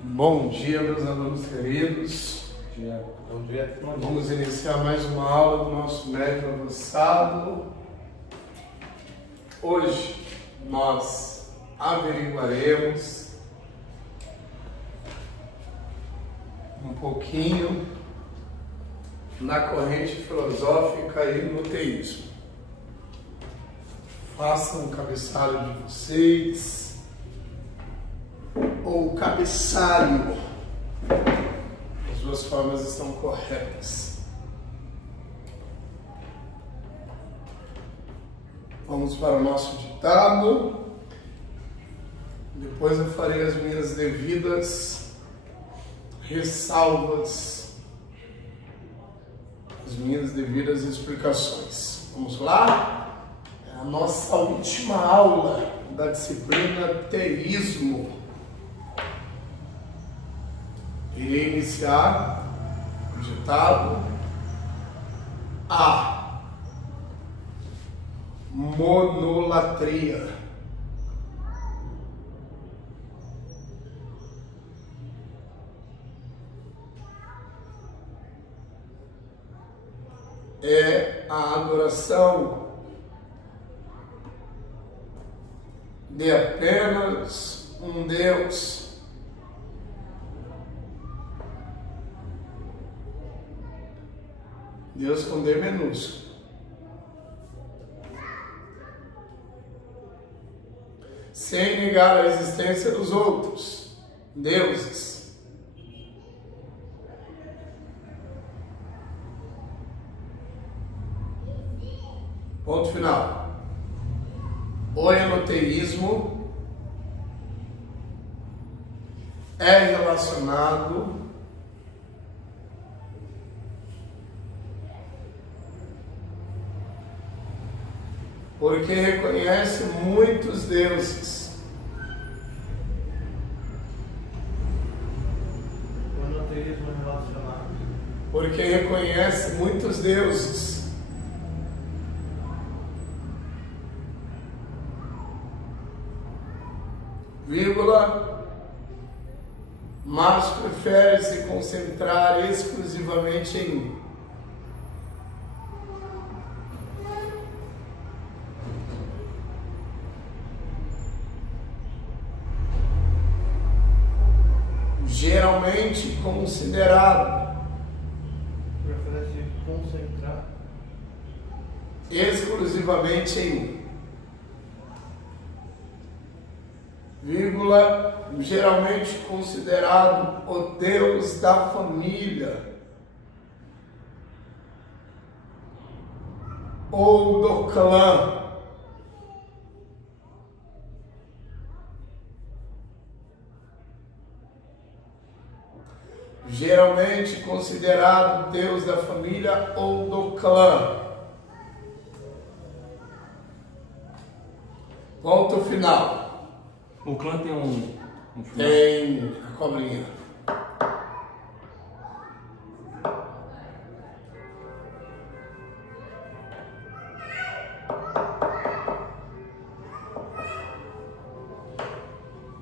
Bom dia, meus alunos queridos. Bom dia. Vamos iniciar mais uma aula do nosso médio avançado. Hoje nós averiguaremos um pouquinho na corrente filosófica e no teísmo. Façam o cabeçalho de vocês, ou cabeçalho. As duas formas estão corretas. Vamos para o nosso ditado. Depois eu farei as minhas devidas ressalvas, as minhas devidas explicações. Vamos lá? É a nossa última aula da disciplina teísmo. Irei iniciar o ditado: a monolatria é a adoração de apenas um Deus, Deus com D minúsculo, sem negar a existência dos outros deuses. Ponto final. O enoteísmo é relacionado porque reconhece muitos deuses. O enoteísmo é relacionado. Porque reconhece muitos deuses. Vírgula, mas prefere se concentrar exclusivamente em um. Geralmente considerado Prefere se concentrar exclusivamente em um. Vírgula, geralmente considerado o Deus da família ou do clã. Geralmente considerado Deus da família ou do clã. Ponto final. O clã tem um final? Tem a cobrinha.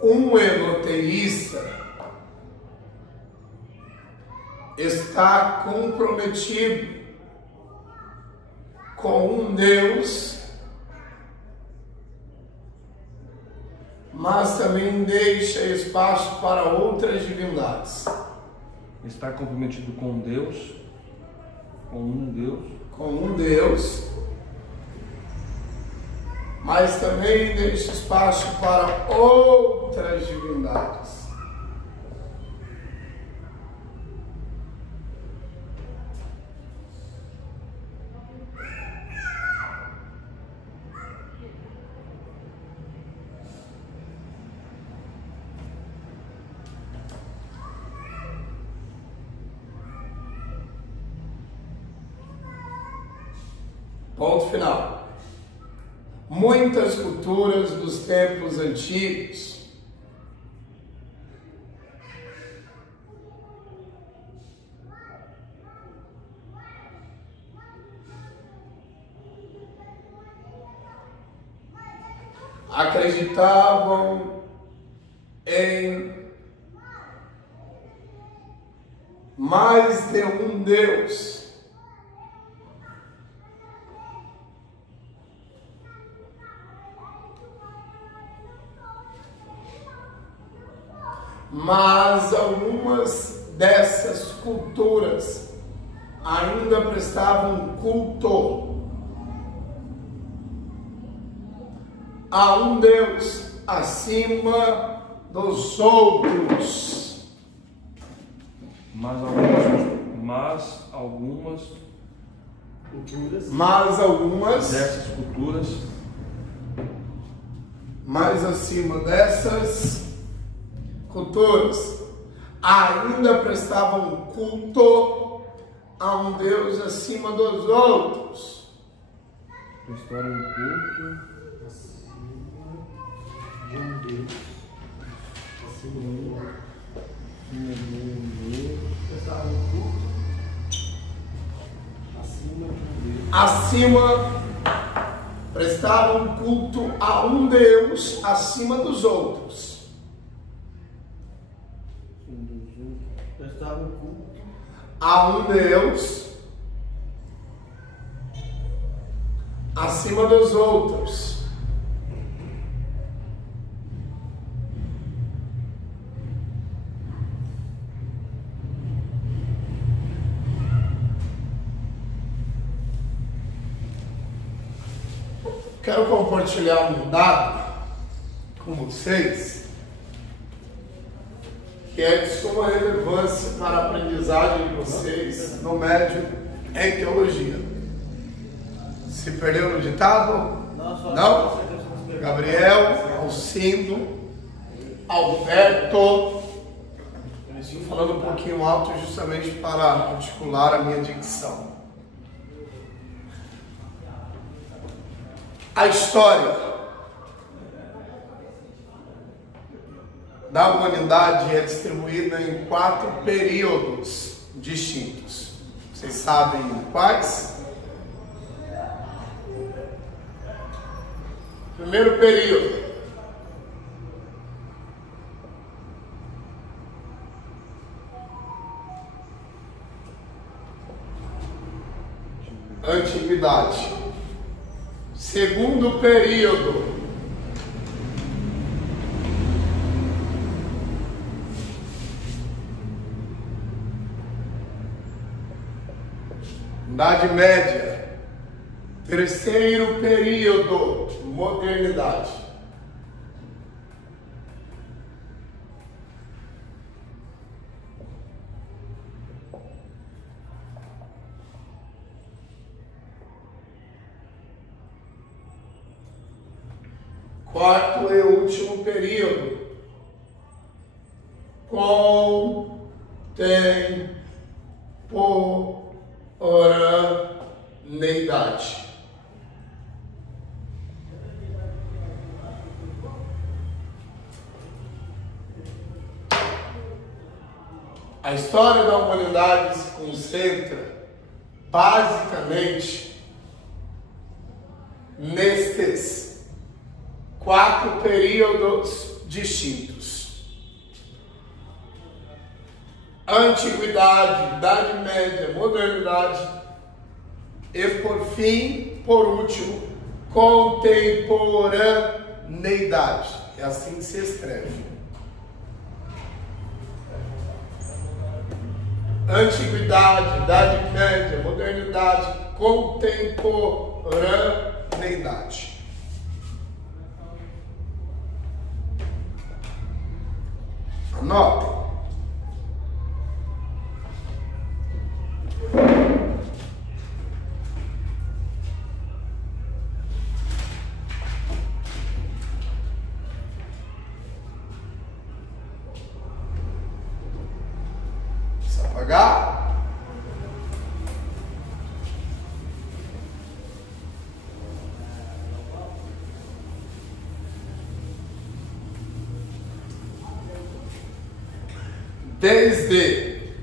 Um enoteísta está comprometido com um Deus, mas também deixa espaço para outras divindades. Está comprometido com Deus, com um Deus, Mas também deixa espaço para outras divindades. Ponto final. Muitas culturas dos tempos antigos acreditavam em mais de um Deus. Mas algumas dessas culturas ainda prestavam culto a um Deus acima dos outros. Mas algumas dessas culturas, mais acima dessas culturas, ainda prestavam culto a um Deus acima dos outros. prestaram um culto de um Deus. Prestavam culto a um Deus acima dos outros. Prestavam culto A um Deus acima dos outros. Quero compartilhar um dado com vocês que é de suma relevância para a aprendizagem de vocês no médio em teologia. Se perdeu no ditado? Não? Gabriel, Alcindo, Alberto. Estou falando um pouquinho alto justamente para articular a minha dicção. A história da humanidade é distribuída em 4 períodos distintos. Vocês sabem quais? Primeiro período. Antiguidade. Segundo período. Idade Média. Terceiro período. Modernidade. Quarto e último período. Contemporaneidade. A história da humanidade se concentra basicamente nestes 4 períodos distintos: Antiguidade, Idade Média, Modernidade e, por fim, por último, Contemporaneidade. É assim que se escreve. Antiguidade, Idade Média, Modernidade, Contemporaneidade. Anotem. Precisa apagar? Desde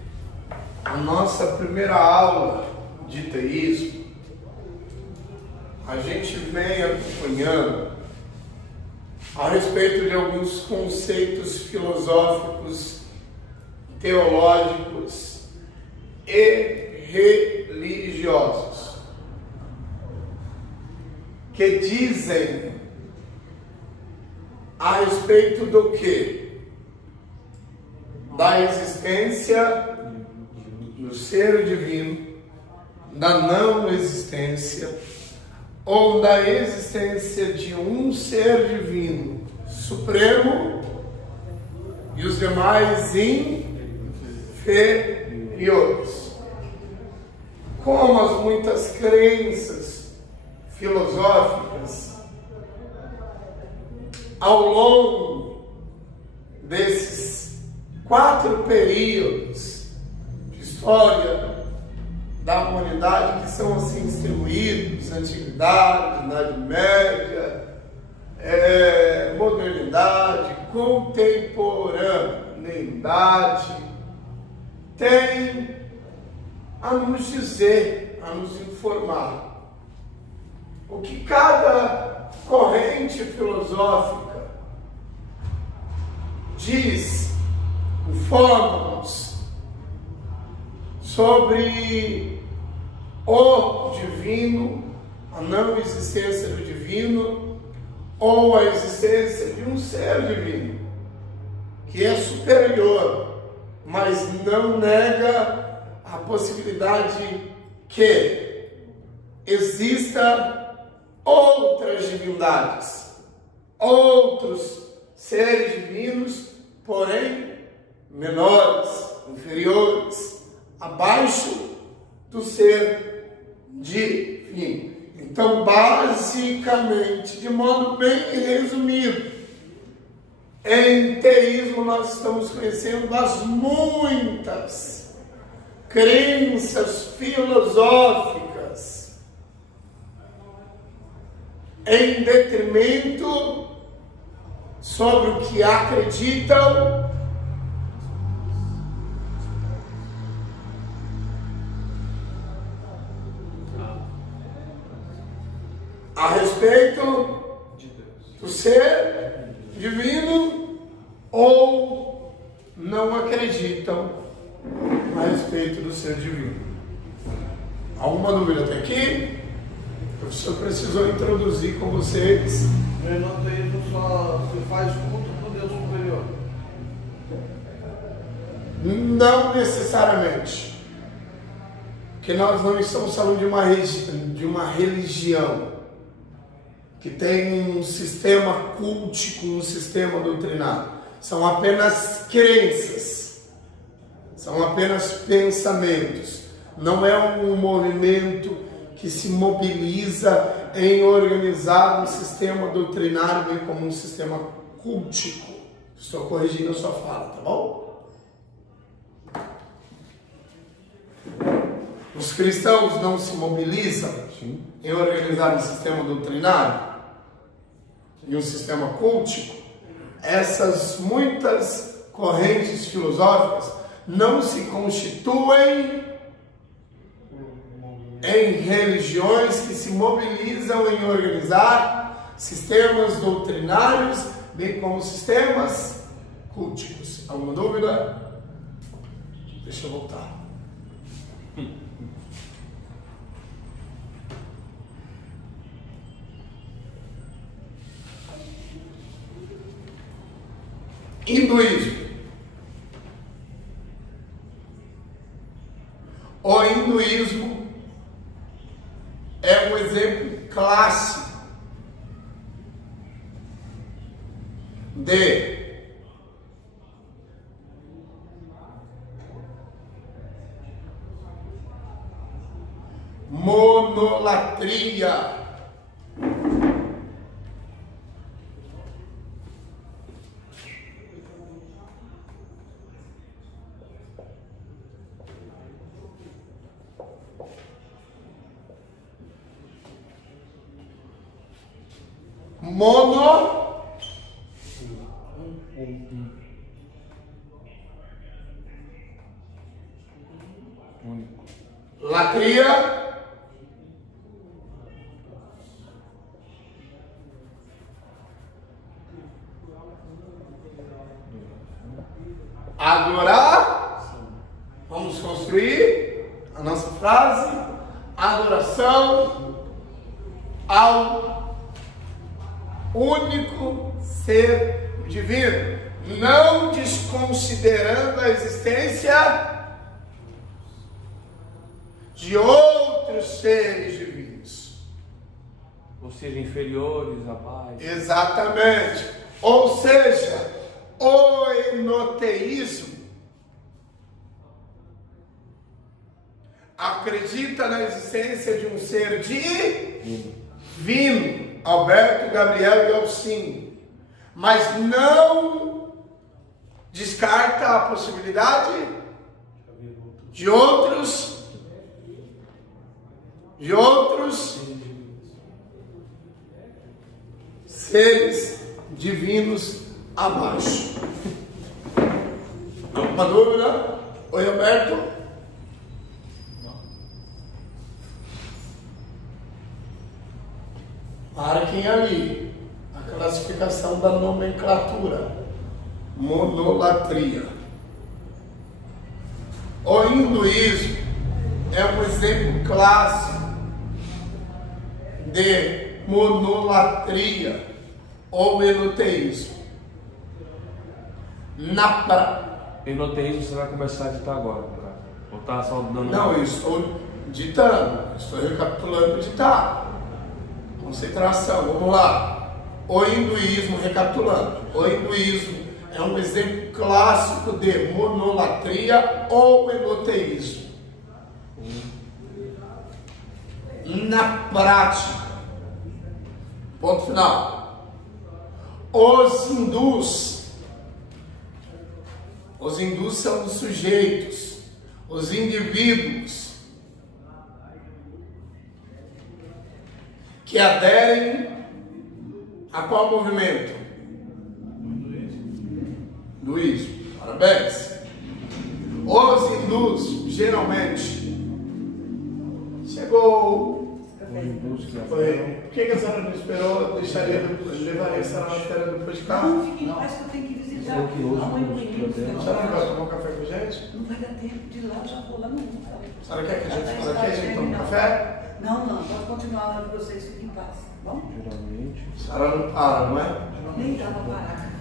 a nossa primeira aula de teísmo, a gente vem acompanhando a respeito de alguns conceitos filosóficos, teológicos e religiosos, que dizem a respeito do quê? Da existência do ser divino, da não existência, ou da existência de um ser divino supremo e os demais inferiores. Como as muitas crenças filosóficas ao longo desses 4 períodos de história da humanidade que são assim distribuídos: antiguidade, Idade Média, modernidade, contemporaneidade, tem a nos dizer, a nos informar o que cada corrente filosófica diz, informa-nos sobre o divino, a não existência do divino, ou a existência de um ser divino, que é superior, mas não nega a possibilidade que exista outras divindades, outros seres divinos, porém menores, inferiores, abaixo do ser divino. Então, basicamente, de modo bem resumido, em teísmo nós estamos conhecendo as muitas crenças filosóficas em detrimento sobre o que acreditam a respeito do ser divino, ou não acreditam a respeito do ser divino. Alguma dúvida até aqui? O professor precisou introduzir com vocês. O enoteísmo só se faz culto para o Deus superior? Não necessariamente. Porque nós não estamos falando de uma religião que tem um sistema cultico, um sistema doutrinário. São apenas crenças, são apenas pensamentos. Não é um movimento que se mobiliza em organizar um sistema doutrinário, bem como um sistema cultico. Estou corrigindo a sua fala, tá bom? Os cristãos não se mobilizam em organizar um sistema doutrinário e um sistema cultico. Essas muitas correntes filosóficas não se constituem em religiões que se mobilizam em organizar sistemas doutrinários, bem como sistemas culticos. Alguma dúvida? Deixa eu voltar. Hinduísmo. O hinduísmo é um exemplo clássico de monolatria. Latria. Adorar. Vamos construir a nossa frase, adoração ao único ser divino, não desconsiderando a existência de outros seres divinos. Ou seja, inferiores, abaixo. Exatamente. Ou seja, o enoteísmo acredita na existência de um ser divino, Alberto, Gabriel e Alcino, mas não descarta a possibilidade de outros seres divinos abaixo. Alguma dúvida? Oi, Alberto? Marquem ali a classificação da nomenclatura. Monolatria. O hinduísmo é um exemplo clássico de monolatria ou enoteísmo. Enoteísmo você vai começar a ditar agora, cara. Ou tá só dando... Não, eu estou ditando, estou recapitulando o ditado. Concentração, vamos lá. O hinduísmo, recapitulando. O hinduísmo é um exemplo clássico de monolatria ou enoteísmo. Na prática, ponto final, os hindus são os sujeitos, os indivíduos que aderem a qual movimento? Hinduísmo. Parabéns. Os hindus, geralmente, chegou... Foi. Por que a senhora não esperou? Eu levaria a senhora na feira depois de carro? Não, fique em paz que eu tenho que visitar a mãe do menino. A senhora não vai tomar um café com a gente? Não vai dar tempo de ir lá, eu já vou lá no mundo. A senhora quer que a gente tome um café? Não, pode continuar lá de vocês, fiquem em paz, tá bom? Geralmente. A senhora não para, não é? Nem dá pra parar.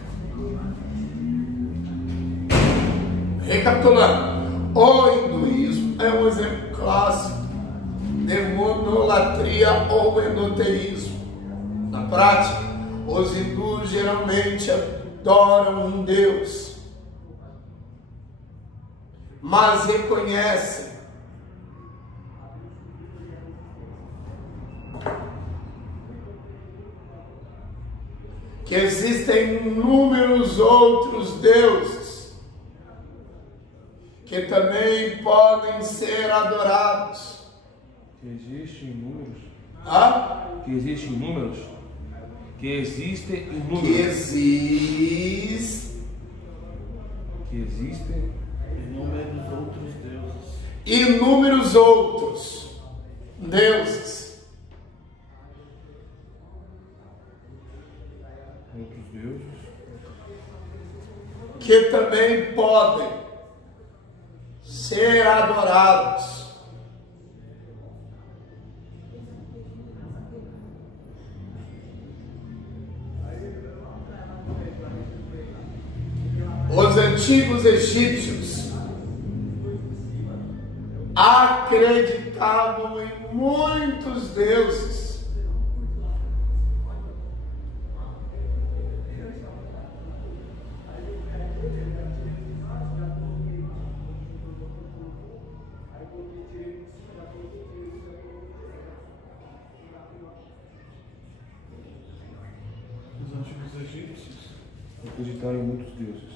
Recapitulando, o hinduísmo é um exemplo clássico de monolatria ou enoteísmo. Na prática, os hindus geralmente adoram um Deus, mas reconhecem que existem inúmeros outros deuses que também podem ser adorados. Que existem números. Ah? Que existem números. Que existem números. Que existem Inúmeros outros deuses. inúmeros outros deuses. outros deuses. Que também podem ser adorados. Os antigos egípcios acreditavam em muitos deuses. Os antigos egípcios Acreditaram em muitos deuses.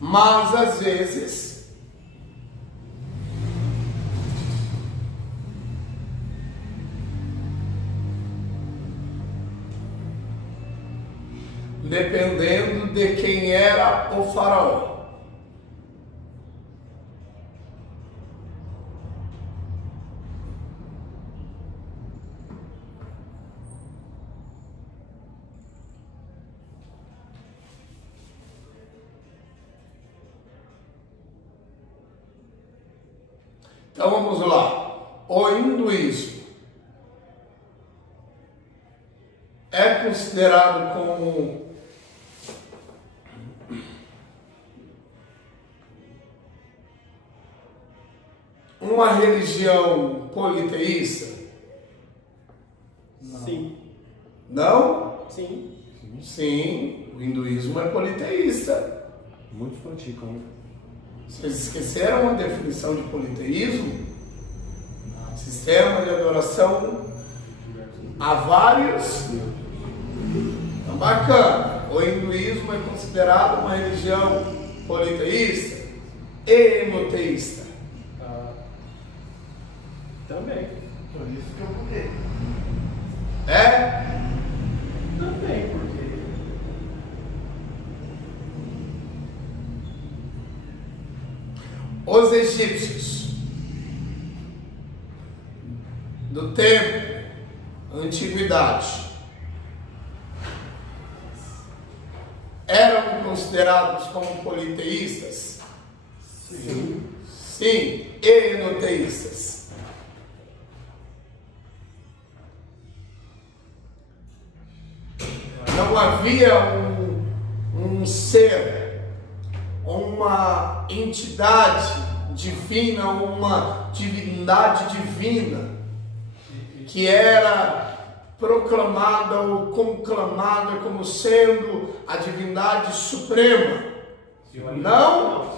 Mas às vezes dependendo de quem era o faraó. Então vamos lá. O hinduísmo é considerado como uma religião politeísta? Sim. Não? Sim. Sim, o hinduísmo é politeísta. Muitos praticam, né? Vocês esqueceram a definição de politeísmo? Sistema de adoração a vários. Então, bacana. O hinduísmo é considerado uma religião politeísta e monoteísta. Também. Por isso que eu buguei. É? Também, porque Os egípcios do tempo, antiguidade, eram considerados como politeístas? sim. Sim, e enoteístas. Não havia um ser, uma entidade divina, uma divindade divina que era proclamada ou conclamada como sendo a divindade suprema. Não?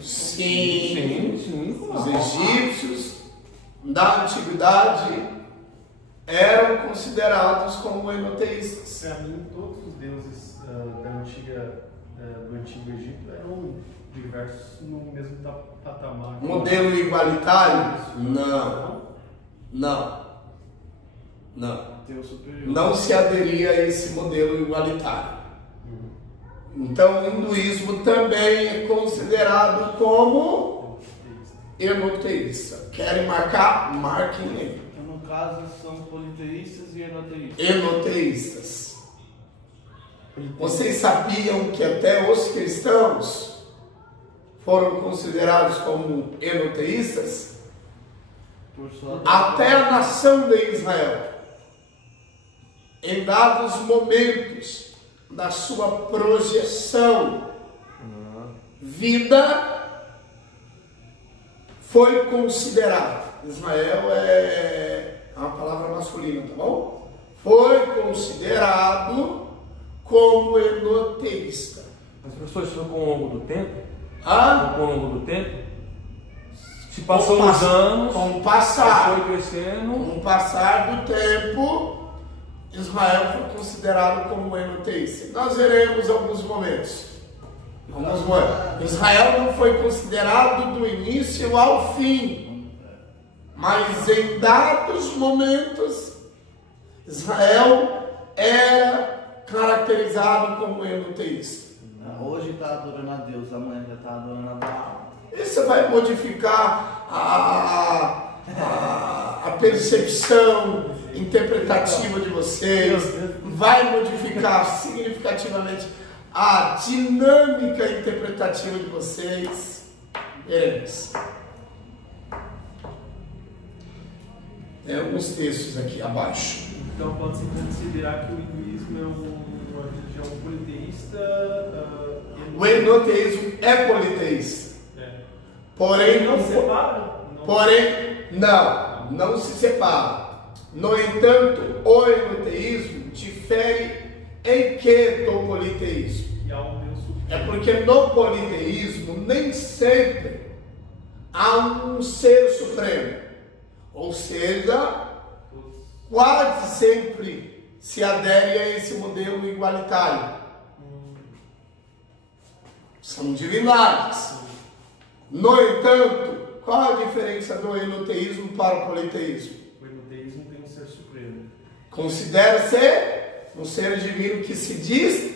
Sim. Os egípcios da antiguidade eram considerados como enoteístas. Para mim, todos os deuses do Antigo Egito eram diversos no mesmo patamar. Modelo igualitário? Não. Deus superior. Não se aderia a esse modelo igualitário. Então, o hinduísmo também é considerado como enoteísta. Querem marcar? Marquem aí. Então, no caso, são politeístas e enoteístas. Enoteístas. Vocês sabiam que até os cristãos foram considerados como enoteístas? Por sua Até a nação de Israel, em dados momentos da sua projeção, vida foi considerado. Israel é uma palavra masculina, tá bom? Foi considerado como enoteísta. Mas professor, isso foi com o longo do tempo? Ah? Com o longo do tempo? Se passou os anos, com o passar, foi crescendo. com o passar do tempo, Israel foi considerado como enoteísta. Nós veremos alguns momentos. Israel não foi considerado do início ao fim, mas em dados momentos, Israel era caracterizado como enoteísta. Hoje está adorando a Deus, amanhã já está adorando a Baal. Isso vai modificar a percepção interpretativa de vocês, vai modificar significativamente a dinâmica interpretativa de vocês. Veremos. Tem alguns textos aqui abaixo. Então pode-se considerar que o hinduísmo é uma religião politeísta. O enoteísmo é politeísta. Porém, não se separa? Porém, não se separa. No entanto, o enoteísmo difere em que do politeísmo? E há um Deus supremo. É porque no politeísmo nem sempre há um ser supremo. Ou seja, quase sempre se adere a esse modelo igualitário. São divindades. No entanto, qual a diferença do enoteísmo para o politeísmo? O enoteísmo tem um ser supremo. Considera-se um ser divino que se diz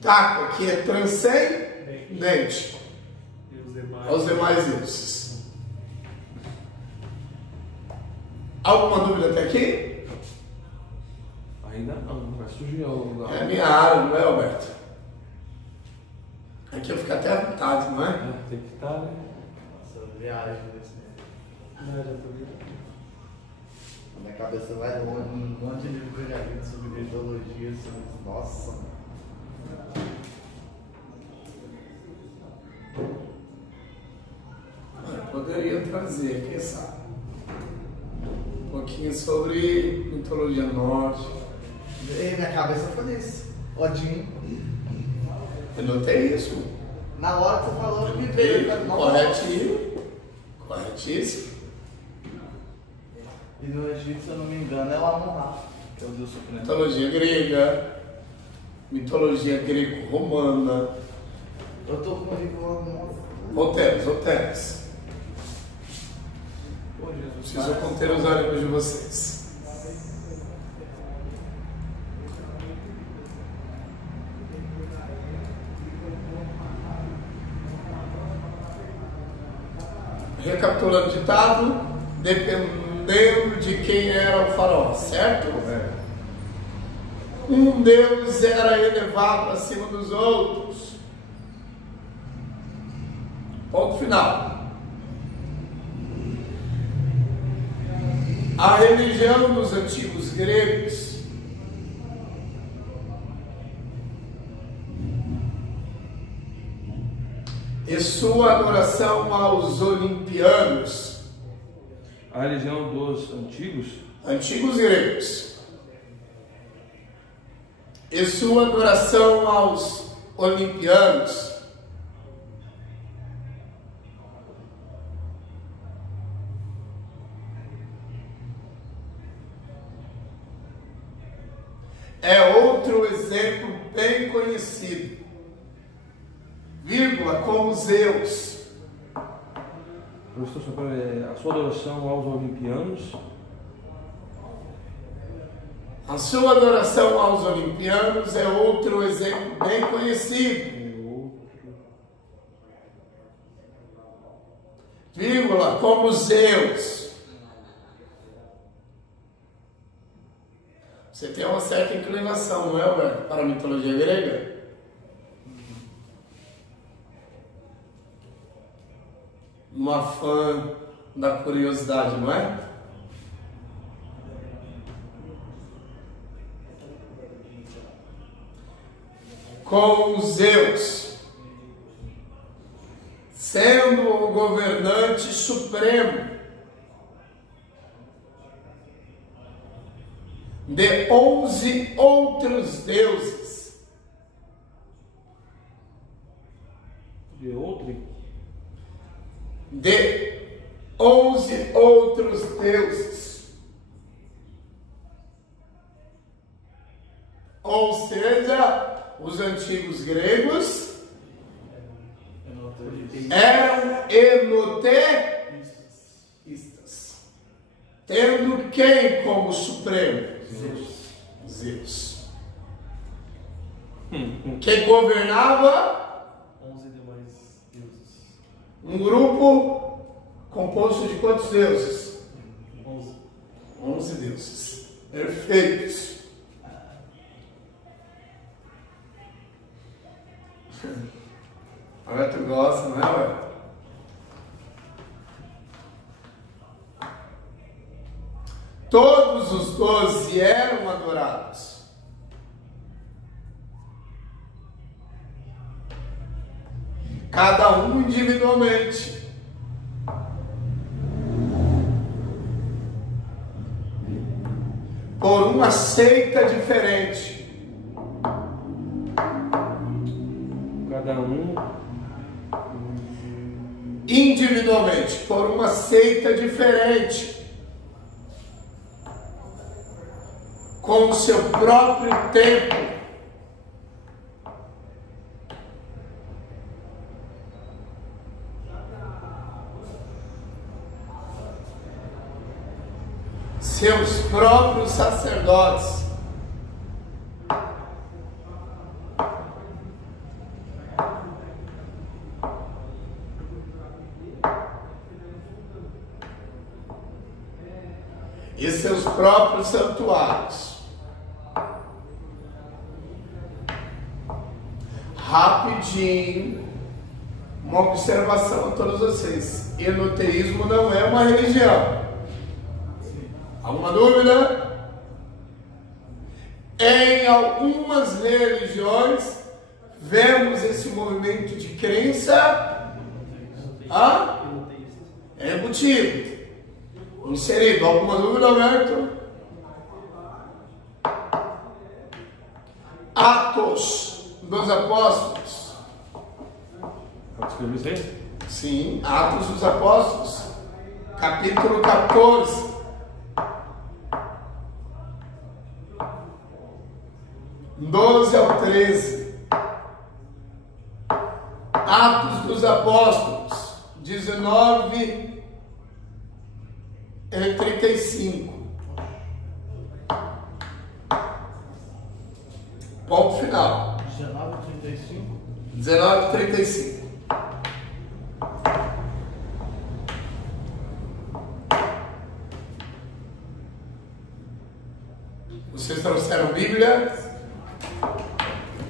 Taco aqui é transcendente aos demais deuses. Alguma dúvida até aqui? Ainda não, vai surgir ao lugar. É a minha área, não é, Alberto? Aqui eu fico até à vontade, não é? Tem que estar, né? Nossa, viagem desse. Não, já tô vendo. Na minha cabeça vai longe, um monte de livro que eu já li sobre mitologia, sobre. Nossa. Eu poderia trazer, quem sabe, um pouquinho sobre mitologia nórdica. E minha cabeça foi isso. Odin. Eu notei isso. Na hora que você falou, me veio. Eu falei, nossa. Corretinho. Corretíssimo. E no Egito, se eu não me engano, é o Amon-Ra, que é o deus supremo. Mitologia grega, mitologia greco-romana. Eu tô com o livro Voltemos. Pô, Jesus. Preciso conter os ânimos de vocês. Recapitulando o ditado, dependendo de quem era o faraó, certo? Um deus era elevado acima dos outros. Ponto final. A religião dos antigos gregos e sua adoração aos olimpianos, A religião dos antigos gregos, e sua adoração aos olimpianos é outro exemplo bem conhecido, vírgula, como Zeus. Professor, só para ver, a sua adoração aos olimpianos. A sua adoração aos olimpianos é outro exemplo bem conhecido, vírgula, como Zeus. Você tem uma certa inclinação, não é, Alberto, para a mitologia grega? Uma fã da curiosidade, não é? Com Zeus sendo o governante supremo de 11 outros deuses. De outro? De 11 outros deuses. Ou seja, os antigos gregos eram enoteístas, tendo quem como supremo? Zeus. Quem governava? 11 demais deuses. Um grupo composto de quantos deuses? 11. 11 deuses. Perfeitos. Agora tu gosta, não é, ué? Todos os 12 eram adorados. Cada um individualmente. Por uma seita diferente. Cada um individualmente, por uma seita diferente. Com o seu próprio tempo. Seus próprios sacerdotes. e seus próprios santuários. Rapidinho, uma observação a todos vocês: enoteísmo não é uma religião. Alguma dúvida? Em algumas religiões vemos esse movimento de crença embutido, inserido. Alguma dúvida, Alberto? Atos dos Apóstolos. Pode escrever isso aí? Sim, Atos dos Apóstolos, capítulo 14. (12 ao 13). Atos dos Apóstolos, 19 e 35. Ponto final. 19:35. 19 e 35. Vocês trouxeram Bíblia?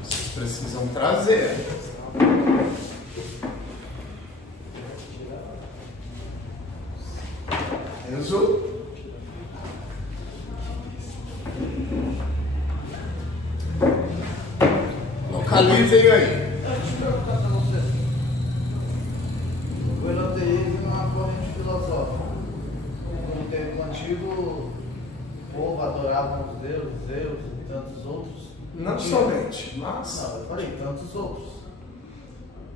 Vocês precisam trazer. Enzo? Localizem aí. Deixa eu perguntar para você. O enoteísmo é uma corrente filosófica. No tempo antigo, o povo adorava os deuses, Zeus e tantos outros. Não somente, mas... Não, eu falei tantos outros.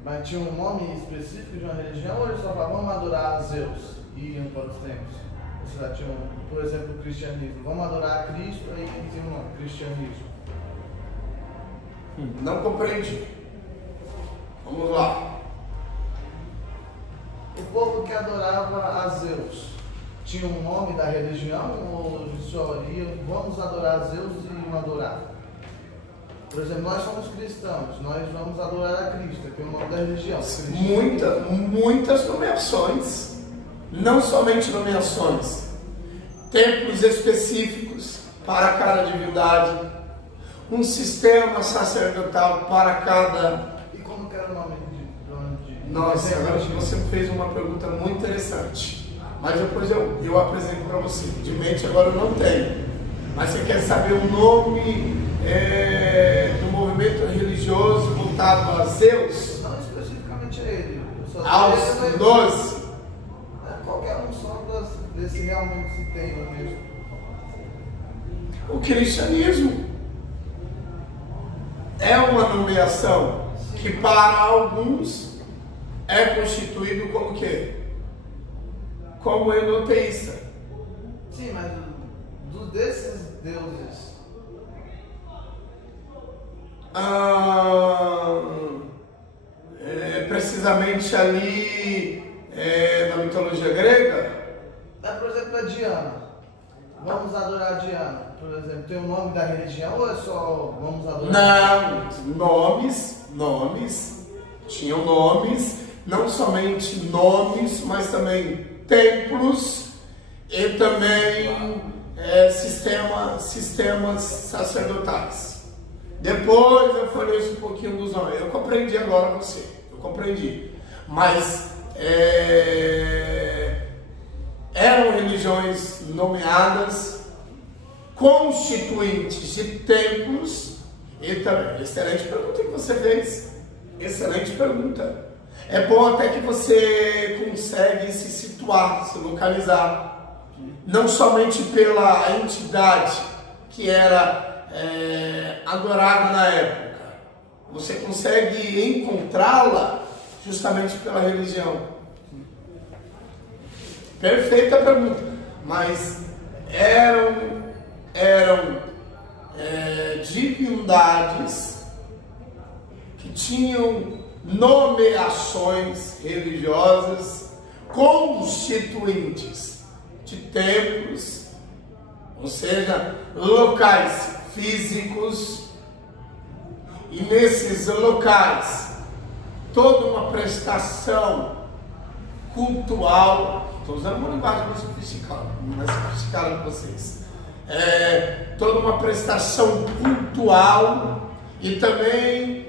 Mas tinha um nome específico de uma religião ou eles só falavam vamos adorar a Zeus e iam para os templos? Ou seja, tinha, por exemplo, o cristianismo. Vamos adorar a Cristo, aí tem um nome, cristianismo. Não compreendi. Vamos lá. O povo que adorava a Zeus tinha um nome da religião ou só iam, vamos adorar a Zeus e iam adorar? Por exemplo, nós somos cristãos, nós vamos adorar a Cristo, que é o nome da religião. Muitas nomeações, não somente nomeações, templos específicos para cada divindade, um sistema sacerdotal para cada... E como que era o nome de Nossa, agora você me fez uma pergunta muito interessante, mas depois eu apresento para você. De mente agora eu não tenho, mas você quer saber o nome do movimento religioso voltado a Zeus? Não especificamente a ele. Aos 12? Qualquer um só desse realmente se tem no mesmo. O cristianismo é uma nomeação que para alguns é constituído como o quê? Como enoteísta. Sim, mas desses deuses. Precisamente ali na mitologia grega. Por exemplo, a Diana. Vamos adorar a Diana, por exemplo. Tem o nome da religião ou é só vamos adorar? Não, nomes. Tinham nomes, não somente nomes, mas também templos e também sistemas sacerdotais. Depois eu falei isso um pouquinho dos nomes. Eu compreendi agora você. Eu compreendi. Mas eram religiões nomeadas, constituintes de templos. E também, excelente pergunta que você fez. Excelente pergunta. É bom até que você consegue se situar, se localizar. Não somente pela entidade que era adorada na época. Você consegue encontrá-la justamente pela religião. Perfeita pergunta. Mas eram divindades que tinham nomeações religiosas constituintes de templos, ou seja, locais físicos, e nesses locais toda uma prestação cultural Estou usando uma linguagem mais sofisticada que vocês. Toda uma prestação cultual e também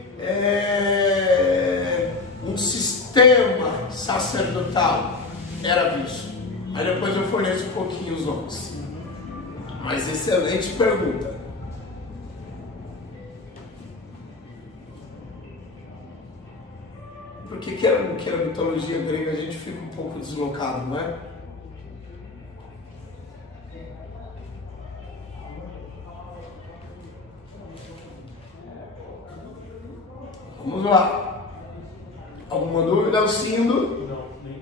um sistema sacerdotal era visto. Aí depois eu forneço um pouquinho os nomes. Mas excelente pergunta. Porque que a mitologia grega a gente fica um pouco deslocado, não é? Vamos lá. Alguma dúvida, Alcindo? Não, nem.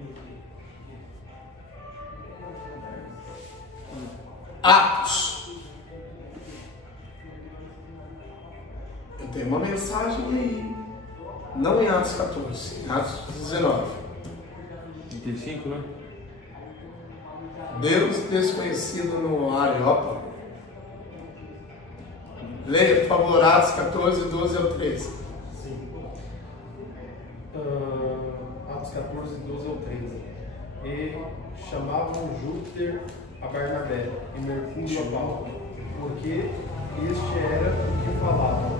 Atos. Eu tenho uma mensagem aí. Não em Atos 14, em Atos 19. 35, né? Deus desconhecido no Areópago. Leia, por favor, Atos 14, 12 ao 13. Sim. Atos 14, 12 ao 13. E chamavam Júpiter a Barnabé e Mercúrio a Paulo, porque este era o que falava.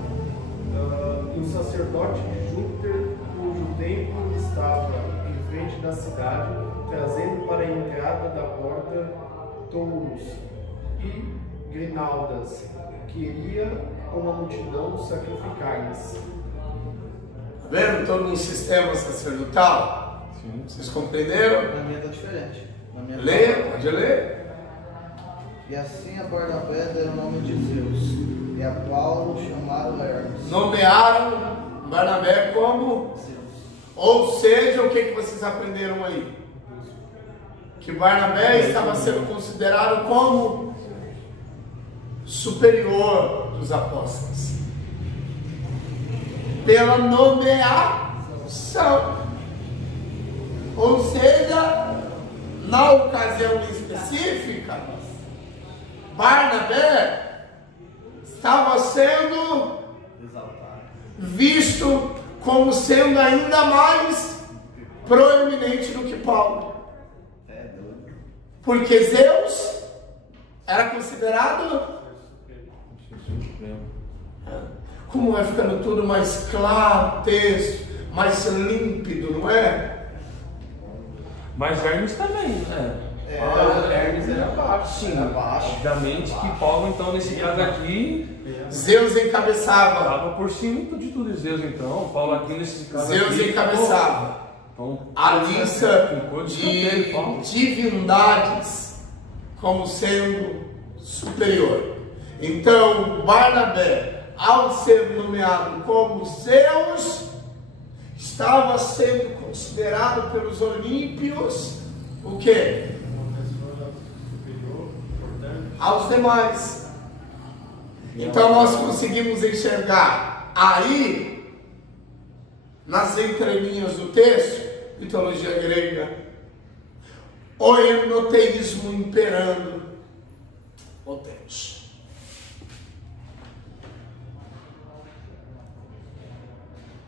E o sacerdote de Júpiter, cujo templo estava em frente da cidade, trazendo para a entrada da porta touros e grinaldas, queria com a multidão sacrificar-lhes. Tá vendo? Todo um sistema sacerdotal. Sim. Vocês compreenderam? Na minha tá diferente. Na minha Leia, pode ler. E assim a Barnabé deram o nome de Zeus, e a Paulo chamaram Hermes. Nomearam Barnabé como? Zeus. Ou seja, o que vocês aprenderam aí? Que Barnabé estava sendo considerado como superior dos apóstolos. Pela nomeação. Ou seja, na ocasião específica, Barnabé estava sendo visto como sendo ainda mais proeminente do que Paulo. Porque Zeus era considerado. Como vai ficando tudo mais claro, texto, mais límpido, não é? Mas Hermes também, né? Hermes era baixo. Sim, Era baixo. obviamente que Paulo, então, nesse caso aqui, Zeus encabeçava. estava por cima de tudo Zeus, então. Paulo aqui, nesse caso Zeus aqui, encabeçava então, a lista com coisas que não teve, Paulo. de divindades como sendo superior. Então, Barnabé, ao ser nomeado como Zeus, estava sendo considerado pelos olímpios o quê? Aos demais. Então nós conseguimos enxergar aí, nas entrelinhas do texto, mitologia grega, o henoteísmo imperando o Deus.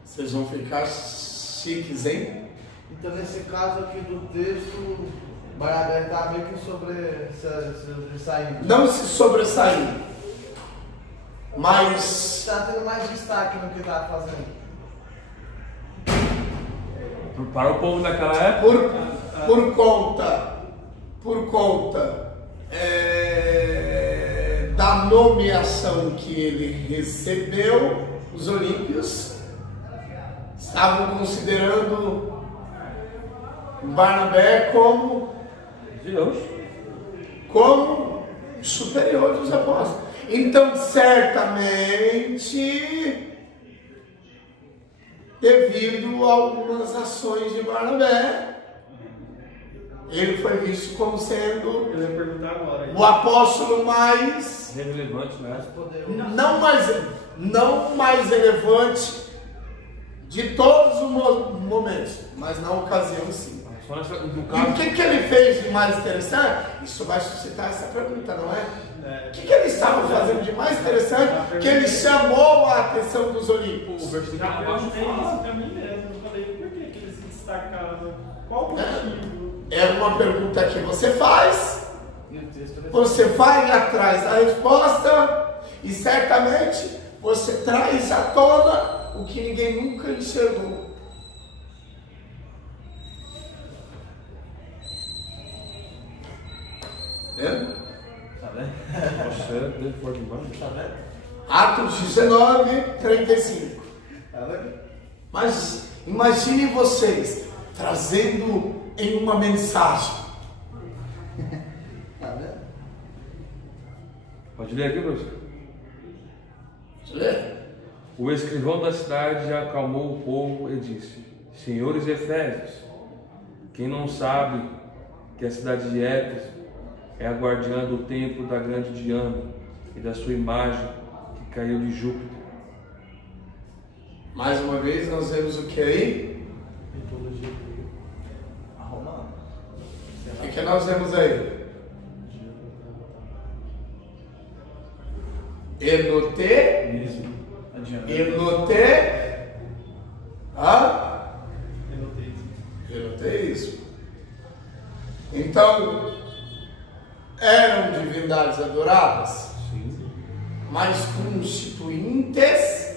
Vocês vão ficar chiques, hein? Então, nesse caso aqui do texto, Barnabé está meio que sobressaindo. Não se sobressaindo, mas Está tendo mais destaque no que está fazendo. Para o povo daquela época, por conta da nomeação que ele recebeu, os olímpios estavam considerando Barnabé como Deus. superior dos apóstolos. Então, certamente, devido a algumas ações de Barnabé, ele foi visto como sendo Eu ia perguntar agora. o apóstolo mais, Relevante, né? não mais relevante de todos os momentos, mas na ocasião sim. Só no E o caso, que ele fez de mais interessante? Isso vai suscitar essa pergunta, não é? O que ele estava fazendo de mais interessante que ele chamou a atenção dos olímpicos? o versículo Eu abaixo perguntei isso fala. pra mim mesmo. Eu falei, por que ele se destacava? Qual o motivo? É é uma pergunta que você faz, E o texto é você vai atrás da resposta e certamente você traz à tona o que ninguém nunca enxergou. Vendo? Tá vendo? Você é bem forte demais. Tá vendo? Atos 19, 35. Tá vendo? Mas imagine vocês trazendo em uma mensagem. Tá vendo? Pode ler aqui, professor? Deixa eu ler. O escrivão da cidade acalmou o povo e disse: Senhores Efésios, quem não sabe que a cidade de Éfeso é a guardiã do templo da grande Diana e da sua imagem que caiu de Júpiter? Mais uma vez nós vemos o que aí? Mitologia grega. Arrumando. O que nós vemos aí? Enote, Adianta. enote, enoteísmo. Então, eram divindades adoradas, Sim. mas constituintes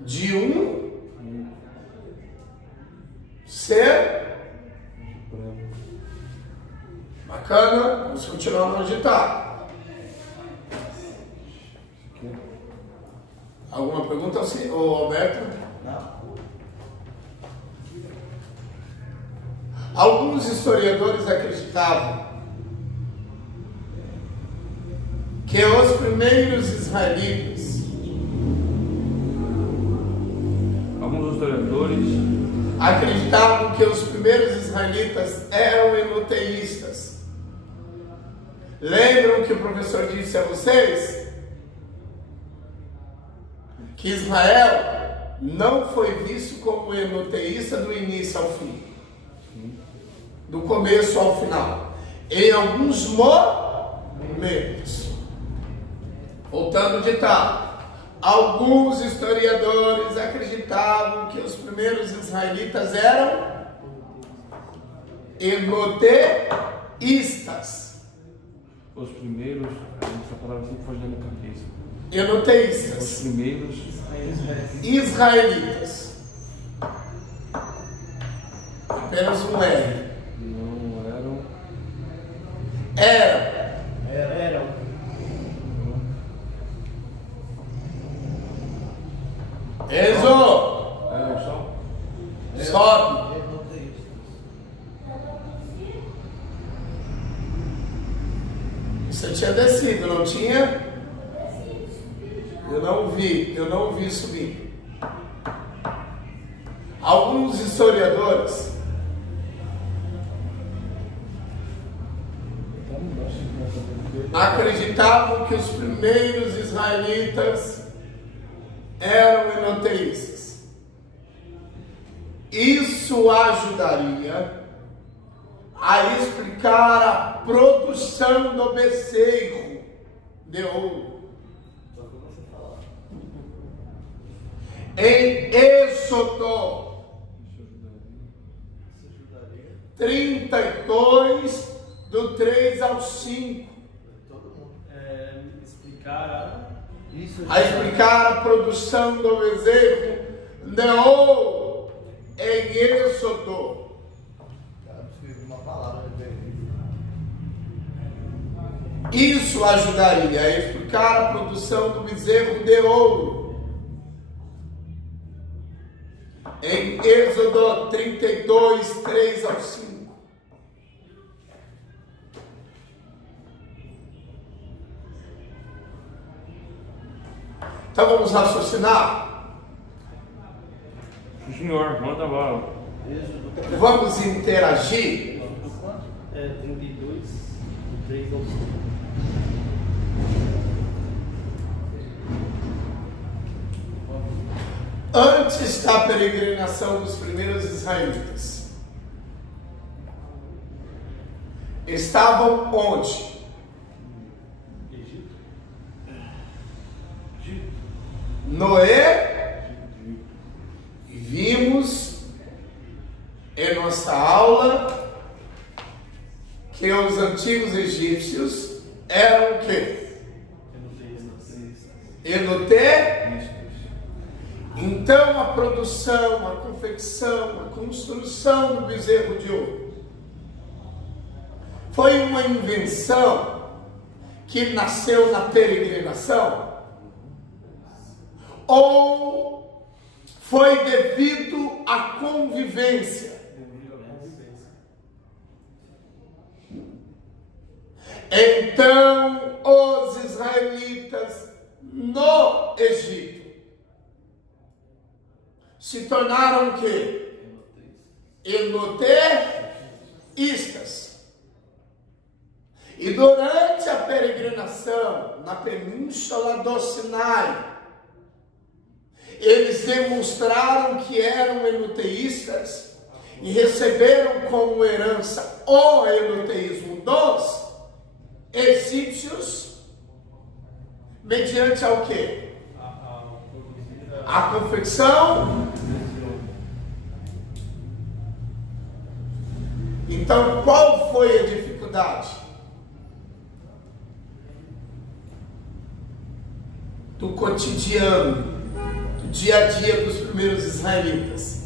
de um ser Supremo. bacana. Vamos continuar no ditado. Aqui. Alguma pergunta, ô Alberto? Não. Alguns historiadores acreditavam que os primeiros israelitas, Alguns historiadores acreditavam que os primeiros israelitas eram enoteístas. Lembram que o professor disse a vocês que Israel não foi visto como enoteísta do início ao fim, do começo ao final, em alguns momentos. Voltando ao ditado, alguns historiadores acreditavam que os primeiros israelitas eram enoteístas. Os primeiros, essa palavra sempre foge da minha cabeça. Os Enoteístas, primeiros israelitas. Apenas um R. não eram. Eram. Enzo, Eram só? sobe. Enoteístas. Você tinha descido, não tinha? Eu não vi subir. Alguns historiadores acreditavam que os primeiros israelitas eram enoteístas. Isso ajudaria a explicar a produção do bezerro de ouro. Em Êxodo 32, do 3 ao 5. A explicar a produção do bezerro de ouro em Êxodo. Cara, escrevi uma palavra dele. Isso ajudaria a explicar a produção do bezerro de ouro em Êxodo 32, 3 ao 5. Então vamos raciocinar? Sim, senhor, manda bala. Vamos interagir? 32, do 3 ao 5. Antes da peregrinação dos primeiros israelitas, estavam onde? Egito. Noé, e vimos em nossa aula que os antigos egípcios eram o quê? Enoteístas. Então a produção, a confecção, a construção do bezerro de ouro foi uma invenção que nasceu na peregrinação? Ou foi devido à convivência? Então os israelitas no Egito se tornaram o quê? Enoteístas. E durante a peregrinação na península do Sinai, eles demonstraram que eram enoteístas e receberam como herança o enoteísmo dos egípcios, mediante ao quê? A confecção. Então, qual foi a dificuldade? Do cotidiano, do dia a dia dos primeiros israelitas.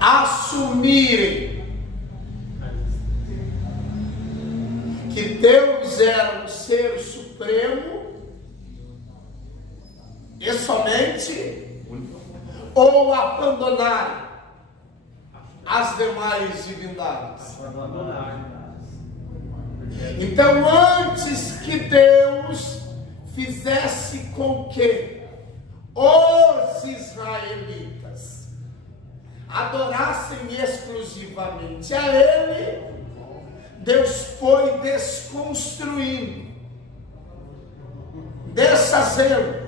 Assumirem que Deus era um ser supremo e somente, ou abandonar as demais divindades. Então, antes que Deus fizesse com que os israelitas adorassem exclusivamente a Ele, Deus foi desconstruindo, desfazendo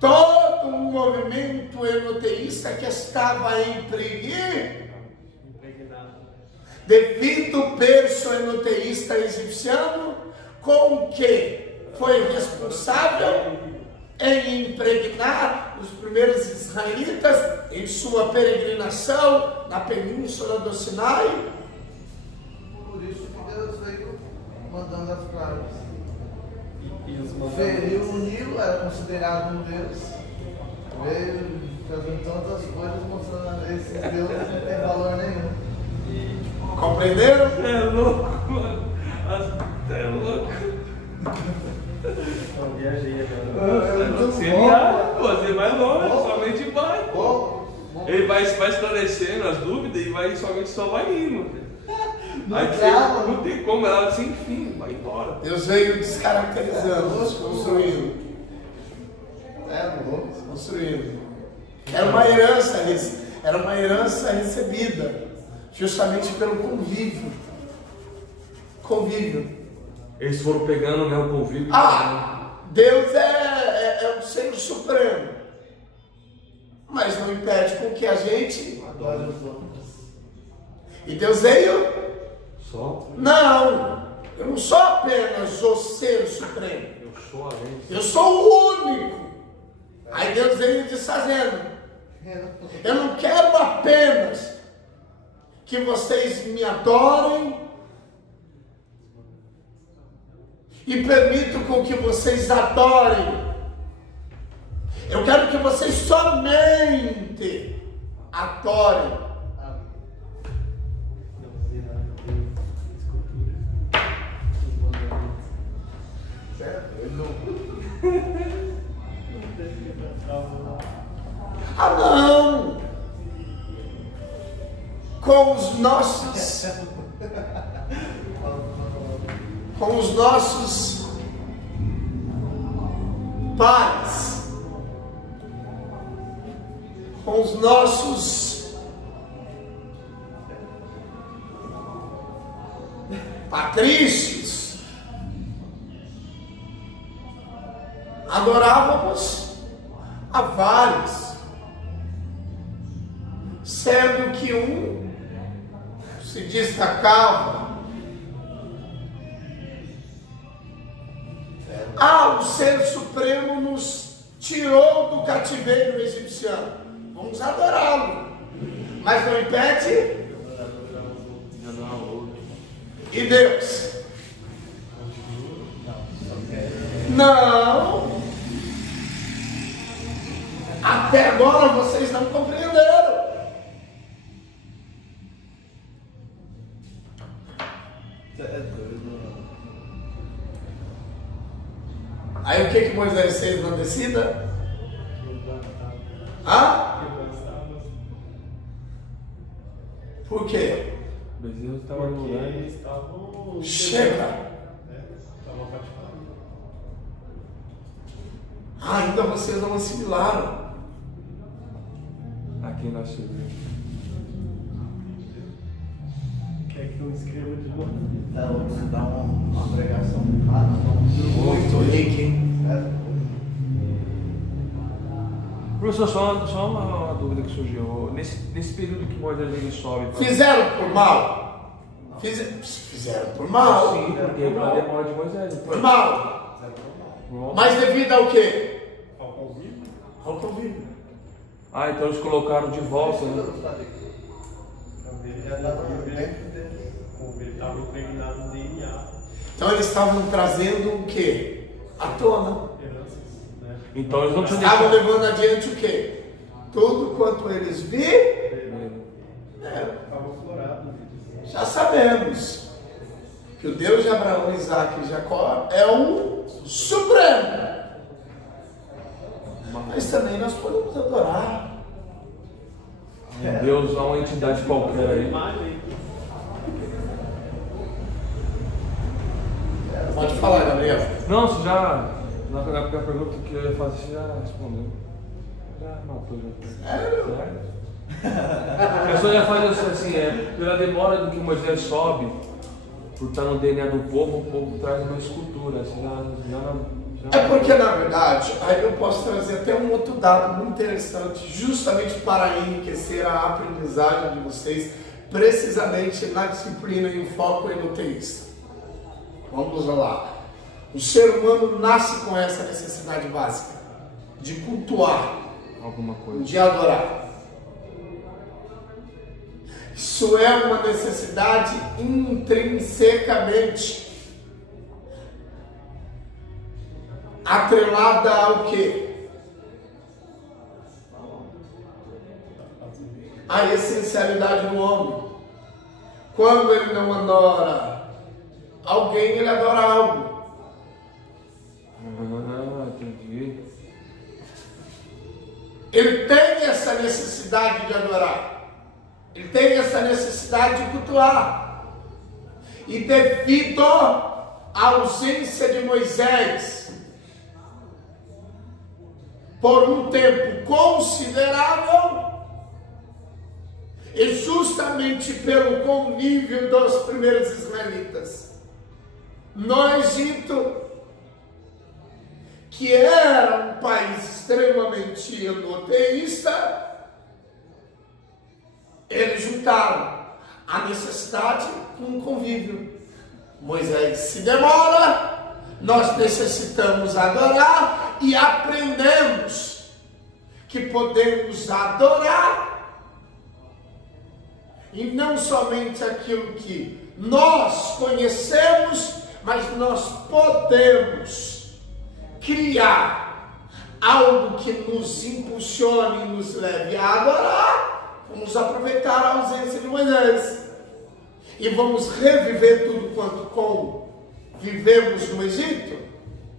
todo um movimento enoteísta que estava impregnado devido ao berço enoteísta egipciano, com que foi responsável em impregnar os primeiros israelitas em sua peregrinação na península do Sinai. Por isso que Deus veio mandando as pragas. Feriu o Nilo, era considerado um Deus. Veio fazendo tantas coisas, mostrando que esse Deus não tem valor nenhum. Compreenderam? É louco, mano. É louco. Eu viajei agora. Você viaja, pô, você vai longe, somente vai, pô. Ele vai esclarecendo as dúvidas e vai só vai indo. Aí não tem como, ela sem fim, vai embora. Deus veio descaracterizando, desconstruindo. Desconstruindo. Era uma herança recebida justamente pelo convívio. Eles foram pegando, né, o convívio. Deus é o ser supremo, mas não impede com que a gente adore os outros. E Deus veio? Só? Não, eu não sou apenas o ser supremo. Eu sou além. Eu sou o único. Aí Deus veio desfazendo. Eu não quero apenas que vocês me adorem e permitam com que vocês adorem. Eu quero que vocês somente adorem. Não! Com os nossos pais, com os nossos patrícios, adorávamos a vários, sendo que um se destacava. O Ser Supremo nos tirou do cativeiro egipciano. Vamos adorá-lo. Mas não impede. E Deus? Não. Até agora vocês não compreenderam. Aí o que Moisés fez na descida? Hã? Por quê? Bezerros estavam no lugar. Eles estavam... Chega! Estavam cativados. Ainda vocês não assimilaram. Aqui nós chegamos. Quer que eu escreva de novo? Você dá uma pregação. Muito rico, hein? Professor, só uma dúvida que surgiu. Nesse período que Moisés ele sobe... Fizeram por mal? Fizeram por mal. Sim, porque a demora de Moisés. Por mal. Mas devido ao quê? Ao convívio? Ao convívio. Ah, então eles colocaram de volta, né? Ele já estava dentro dele. Ele estava impregnado no DNA. Então eles estavam trazendo o quê? À tona. Heranças, né? Então eles não tinham Estavam deixado... levando adiante o quê? Tudo quanto eles viram. Estava florado. Já sabemos que o Deus de Abraão, Isaac e Jacó é o Supremo. Mas também nós podemos adorar. Deus é uma entidade qualquer aí. Pode falar, Gabriel. Não, você já... Na pergunta que eu ia fazer, você já respondeu. Já matou, já. Sério? Eu só ia fazer assim, pela demora do que Moisés sobe, por estar no DNA do povo, o povo traz uma escultura. Já... É porque, na verdade, aí eu posso trazer até um outro dado muito interessante, justamente para enriquecer a aprendizagem de vocês, precisamente na disciplina em foco enoteísta. Vamos lá. O ser humano nasce com essa necessidade básica de cultuar, alguma coisa. de adorar. Isso é uma necessidade intrinsecamente atrelada ao quê? A essencialidade do homem. Quando ele não adora alguém, ele adora algo. Entendi. Ele tem essa necessidade de adorar. Ele tem essa necessidade de cultuar. E devido à ausência de Moisés, por um tempo considerável, e justamente pelo convívio dos primeiros israelitas no Egito, que era um país extremamente enoteísta, eles juntaram a necessidade com o convívio. Moisés se demora, nós necessitamos adorar e aprendemos que podemos adorar e não somente aquilo que nós conhecemos, mas nós podemos criar algo que nos impulsione e nos leve a adorar. Vamos aproveitar a ausência de Moisés e vamos reviver tudo quanto vivemos no Egito.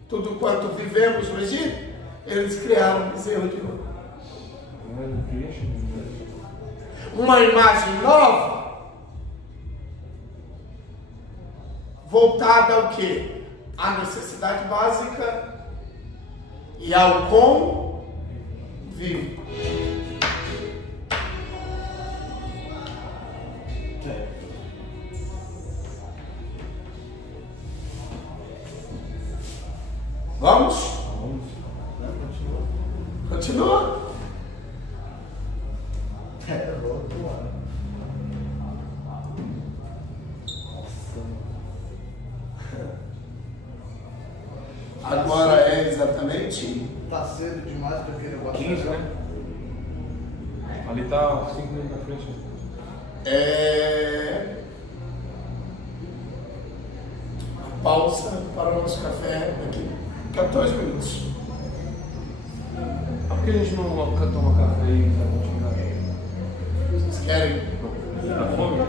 Tudo quanto vivemos no Egito, eles criaram um bezerro de ouro. Uma imagem nova, voltada ao quê? À necessidade básica e ao convívio. Vamos? Continua. Agora é exatamente Tá cedo demais pra aquele negócio. 15, né? Ali tá 5 minutos na frente. Pausa para o nosso café daqui 14 minutos. Por que a gente não toma café aí pra continuar? Vocês querem? Tá fome?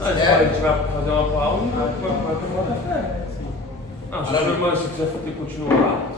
A gente vai fazer uma pausa e vai tomar café. Ah, se a irmã, se quiser continuar.